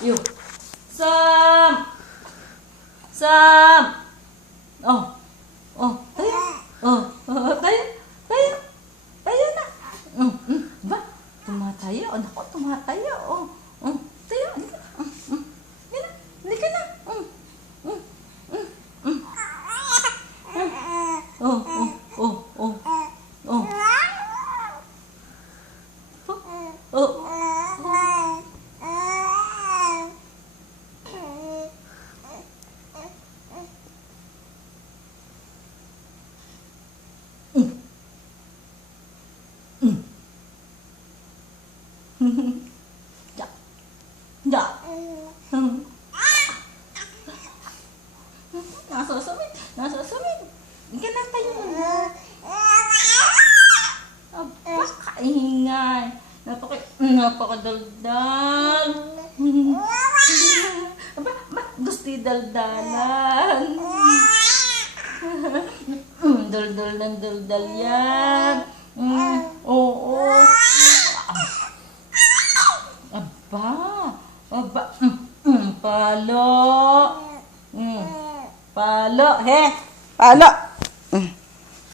Yo. Sam! Sam! Oh. Oh. Tayo. Oh. Tayo. Tayo. Tayo na. Ba? Tumatayo. Oh, naku, tumatayo. Oh. Tayo. Halika na. Halika na. Oh. Oh. Oh. Oh. Oh. Ja. Ja. Nasusumit. Nasusumit. Hindi ka na tayo na. Aba, kaingay. Napakadaldal. Aba, gusto daldalan. Daldal ng daldal yan. Oo. Aba. Aba. Palo. Palo. He. Palo.